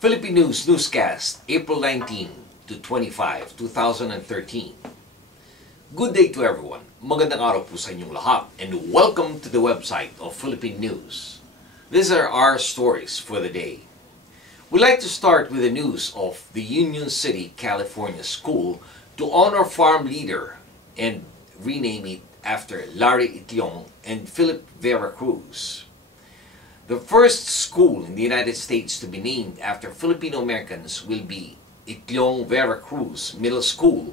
Philippine News Newscast, April 19 to 25, 2013. Good day to everyone. Magandang araw po sa inyong lahat and welcome to the website of Philippine News. These are our stories for the day. We'd like to start with the news of the Union City, California school to honor farm leader and rename it after Larry Itliong and Philip Vera Cruz. The first school in the United States to be named after Filipino Americans will be Itliong Vera Cruz Middle School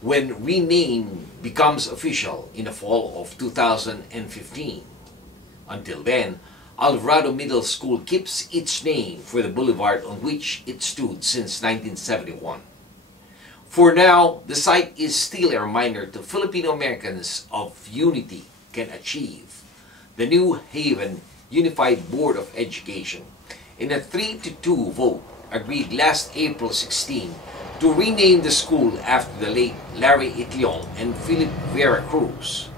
when rename becomes official in the fall of 2015. Until then, Alvarado Middle School keeps its name for the boulevard on which it stood since 1971. For now, the site is still a reminder to Filipino Americans of unity can achieve. The New Haven Unified Board of Education, in a 3-2 vote, agreed last April 16 to rename the school after the late Larry Itliong and Philip Vera Cruz,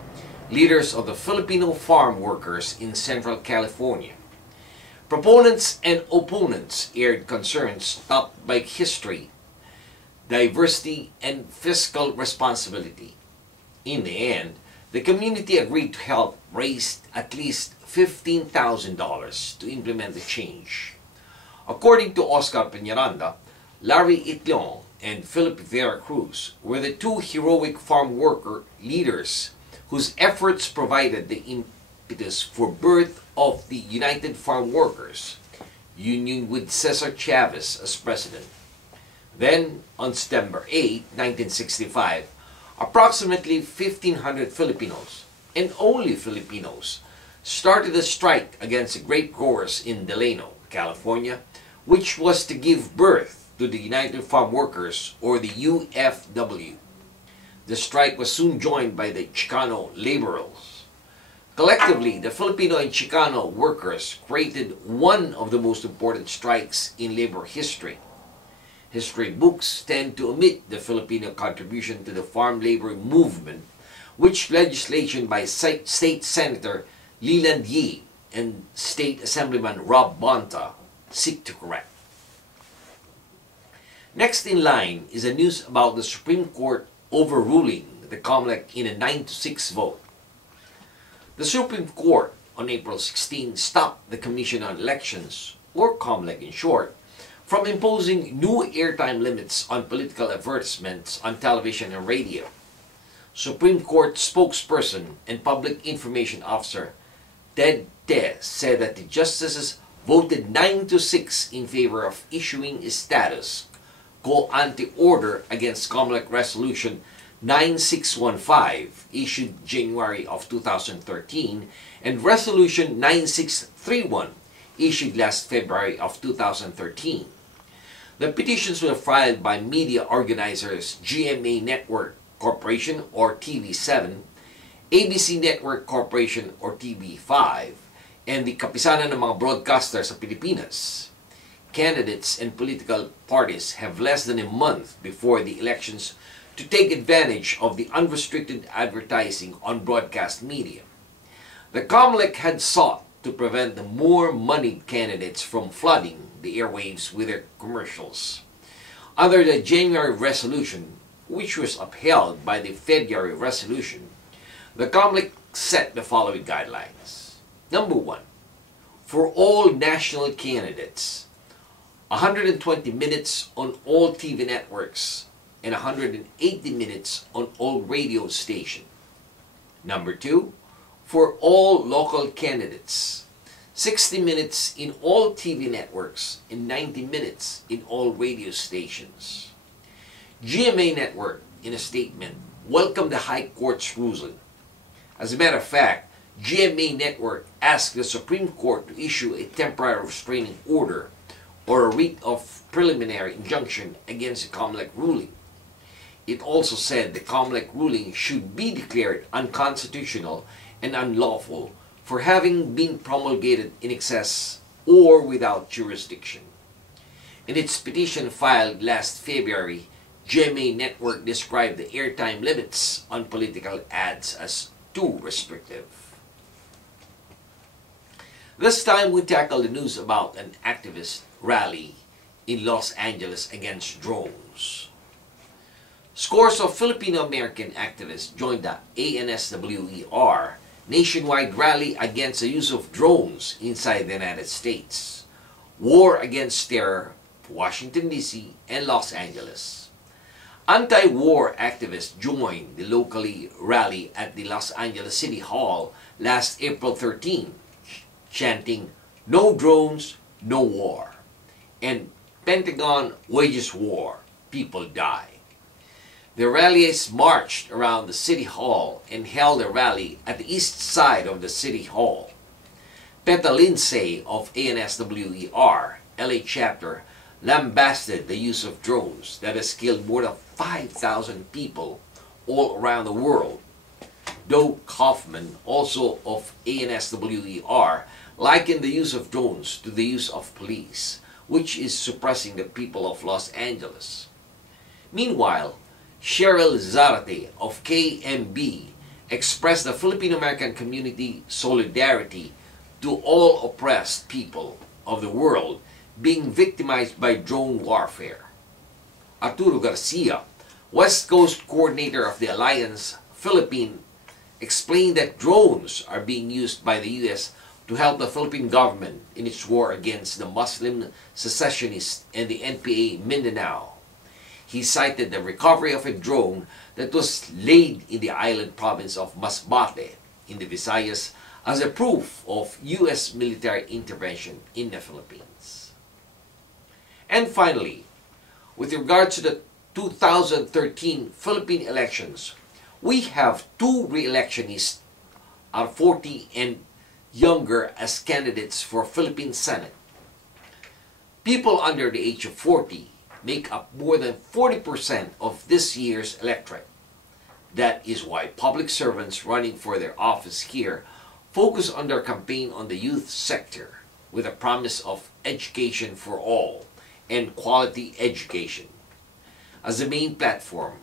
leaders of the Filipino farm workers in Central California. Proponents and opponents aired concerns topped by history, diversity, and fiscal responsibility. In the end, the community agreed to help raise at least $15,000 to implement the change. According to Oscar Peñaranda, Larry Itliong and Philip Vera Cruz were the two heroic farm worker leaders whose efforts provided the impetus for birth of the United Farm Workers Union with Cesar Chavez as president. Then, on September 8, 1965, approximately 1,500 Filipinos, and only Filipinos, started a strike against the grape growers in Delano, California, which was to give birth to the United Farm Workers, or the UFW. The strike was soon joined by the Chicano laborers. Collectively, the Filipino and Chicano workers created one of the most important strikes in labor history. History books tend to omit the Filipino contribution to the farm labor movement, which legislation by State Senator Leland Yee and State Assemblyman Rob Bonta seek to correct. Next in line is a news about the Supreme Court overruling the COMELEC in a 9-6 vote. The Supreme Court on April 16 stopped the Commission on Elections, or COMELEC in short, from imposing new airtime limits on political advertisements on television and radio. Supreme Court spokesperson and Public Information Officer Ted Tez said that the justices voted 9-6 in favor of issuing a status quo ante order against COMELEC Resolution 9615 issued January of 2013 and Resolution 9631 issued last February of 2013. The petitions were filed by media organizers GMA Network Corporation or TV7, ABC Network Corporation or TV5, and the Kapisanan ng mga broadcasters sa Pilipinas. Candidates and political parties have less than a month before the elections to take advantage of the unrestricted advertising on broadcast media. The COMELEC had sought to prevent the more moneyed candidates from flooding the airwaves with their commercials. Under the January resolution, which was upheld by the February resolution, the COMELEC set the following guidelines. Number 1. For all national candidates, 120 minutes on all TV networks and 180 minutes on all radio stations. Number 2. For all local candidates, 60 minutes in all TV networks and 90 minutes in all radio stations. GMA Network, in a statement, welcomed the High Court's ruling. As a matter of fact, GMA Network asked the Supreme Court to issue a temporary restraining order or a writ of preliminary injunction against the COMELEC ruling. It also said the COMELEC ruling should be declared unconstitutional and unlawful for having been promulgated in excess or without jurisdiction. In its petition filed last February, GMA Network described the airtime limits on political ads as too restrictive. This time we tackle the news about an activist rally in Los Angeles against drones. Scores of Filipino-American activists joined the ANSWER nationwide rally against the use of drones inside the United States. War Against Terror, Washington, D.C. and Los Angeles. Anti-war activists joined the locally rally at the Los Angeles City Hall last April 13, chanting, "No drones, no war," and "Pentagon wages war, people die." The rallies marched around the City Hall and held a rally at the east side of the City Hall. Peta Lindsay of ANSWER, LA chapter, lambasted the use of drones that has killed more than 5,000 people all around the world. Doug Kaufman, also of ANSWER, likened the use of drones to the use of police, which is suppressing the people of Los Angeles. Meanwhile, Cheryl Zarate of KMB expressed the Filipino-American community solidarity to all oppressed people of the world being victimized by drone warfare. Arturo Garcia, West Coast coordinator of the Alliance Philippine, explained that drones are being used by the U.S. to help the Philippine government in its war against the Muslim secessionists and the NPA Mindanao. He cited the recovery of a drone that was laid in the island province of Masbate in the Visayas as a proof of U.S. military intervention in the Philippines. And finally, with regard to the 2013 Philippine elections, we have 2 re-electionists out of 40 and younger as candidates for Philippine Senate. People under the age of 40 make up more than 40% of this year's electorate. That is why public servants running for their office here focus on their campaign on the youth sector with a promise of education for all and quality education as the main platform.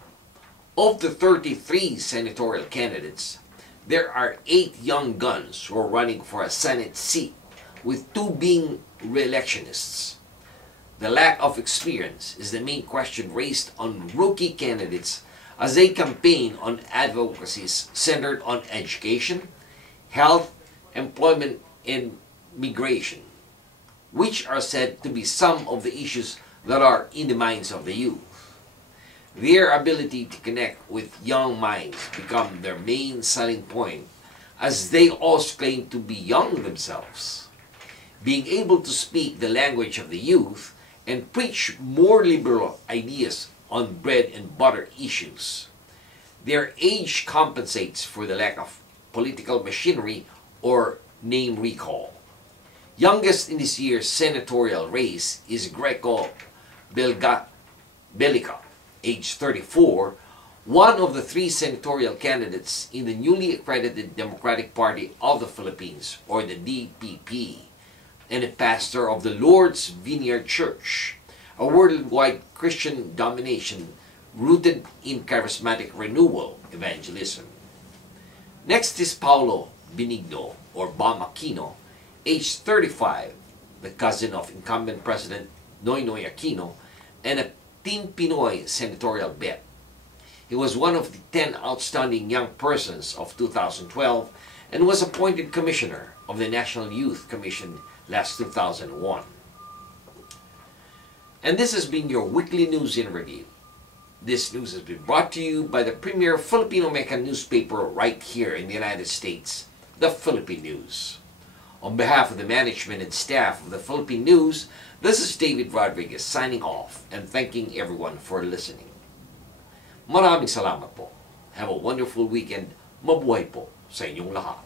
Of the 33 senatorial candidates, there are 8 young guns who are running for a Senate seat, with 2 being re-electionists. The lack of experience is the main question raised on rookie candidates as they campaign on advocacies centered on education, health, employment, and migration, which are said to be some of the issues that are in the minds of the youth. Their ability to connect with young minds become their main selling point, as they also claim to be young themselves. Being able to speak the language of the youth and preach more liberal ideas on bread and butter issues. Their age compensates for the lack of political machinery or name recall. Youngest in this year's senatorial race is Greco Bellica, age 34, one of the 3 senatorial candidates in the newly accredited Democratic Party of the Philippines, or the DPP, and a pastor of the Lord's Vineyard Church, a worldwide Christian domination rooted in charismatic renewal evangelism. Next is Paulo Benigno, or Bam Aquino, age 35, the cousin of incumbent President Noynoy Aquino, and a Team Pinoy senatorial bet. He was one of the 10 outstanding young persons of 2012 and was appointed Commissioner of the National Youth Commission last 2001. And this has been your weekly news in review. This news has been brought to you by the premier Filipino-American newspaper right here in the United States, the Philippine News. On behalf of the management and staff of the Philippine News, this is David Rodriguez signing off and thanking everyone for listening. Maraming salamat po. Have a wonderful weekend. Mabuhay po sa inyong lahat.